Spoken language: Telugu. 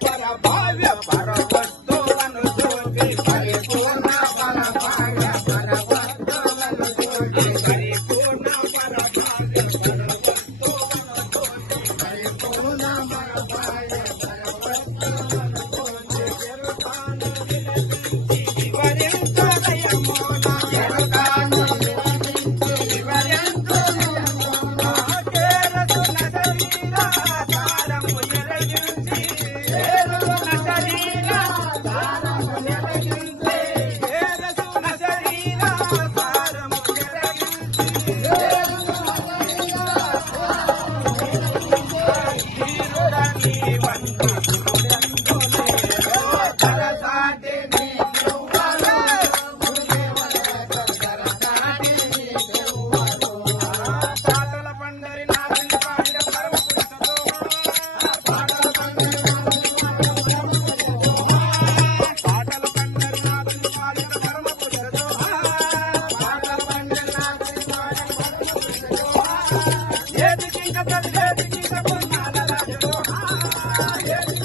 పరభావ్య పరవస్తువను జ్యోతి పరిపూర్ణ పరభావ్య పరవస్తువను జ్యోతి పరిపూర్ణ పరభావ్య పరవస్తువను జ్యోతి పరిపూర్ణ పరభావ్య పరవస్తువను జ్యోతి ఎరుకాను విలపించి వివరించదయమోనా ఎరుకాను విలపించి వివరించదయమోనా చేరసున శరీరా సారము ఎరగించి చేరసున శరీరా సారము ఎరగించి చేరసున శరీరా సారము ఎరగించి ధీరుడని వన్న గురుడందులేరో తరసాటి నీ యువలో గురుదేవలతో తరసాటి నీ యువలో పాటల పండరి నాథుని పాడిన పరమ పురుషుడు పాటల పండరి నాథుని పాడిన పరమ పురుషుడు పాటల పండరి నాథుని పాడిన పరమ పురుషుడు పాటల పండరి నాథుని పాడిన పరమ పురుషుడు ఏది కింద ఏది కింద కొన్నాల రాజుడు ఏది